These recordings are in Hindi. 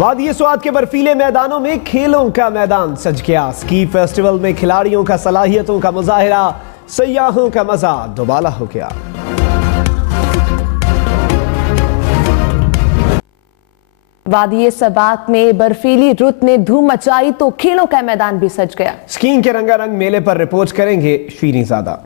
वादी स्वात के बर्फीले मैदानों में खेलों का मैदान सज गया। स्की फेस्टिवल में खिलाड़ियों का सलाहियतों का मुजाहिरा, सयाहों का मजा दुबाला हो गया। वादी स्वात में बर्फीली रुत ने धूम मचाई तो खेलों का मैदान भी सज गया। स्कीइंग के रंगारंग मेले पर रिपोर्ट करेंगे शीरीज़ादा।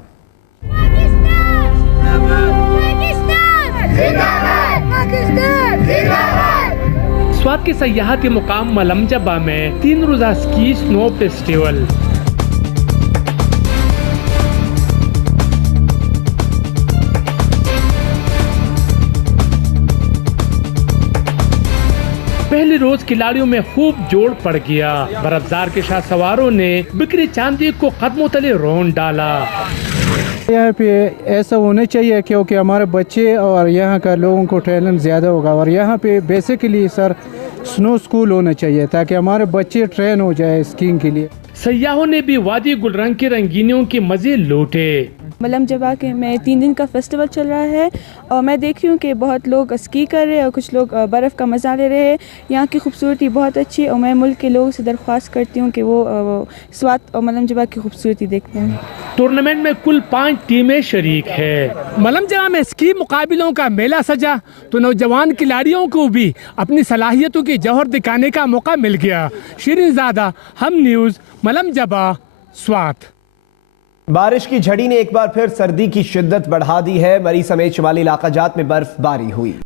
स्वात के सयाहती मुकाम मलमजबा में 3 रोजा स्की स्नो फेस्टिवल। पहले रोज खिलाड़ियों में खूब जोड़ पड़ गया। बर्फजार के शाह सवारों ने बिक्री चांदी को कदमों तले रौंद डाला। यहाँ पे ऐसा होना चाहिए क्योंकि हमारे बच्चे और यहाँ का लोगों को टैलेंट ज़्यादा होगा और यहाँ पे बेसिकली सर स्नो स्कूल होना चाहिए ताकि हमारे बच्चे ट्रेन हो जाए स्कीइंग के लिए। सयाहों ने भी वादी गुलरंग की रंगीनियों के मजे लूटे। मलमजबा के में 3 दिन का फेस्टिवल चल रहा है और मैं देख रही हूँ कि बहुत लोग स्की कर रहे हैं और कुछ लोग बर्फ़ का मज़ा ले रहे हैं। यहाँ की खूबसूरती बहुत अच्छी है और मैं मुल्क के लोगों से दरख्वास्त करती हूँ कि वो स्वात और मलमजबा की खूबसूरती देखते हैं। टूर्नामेंट में कुल 5 टीमें शरीक है। मलमजबा में स्की मुकाबलों का मेला सजा तो नौजवान खिलाड़ियों को भी अपनी सलाहियतों की जौहर दिखाने का मौका मिल गया। शीरीज़ादा, हम न्यूज़, मलमजबा, स्वात। बारिश की झड़ी ने एक बार फिर सर्दी की शिद्दत बढ़ा दी है। मरी समेत शुमाली इलाकाजात में बर्फबारी हुई।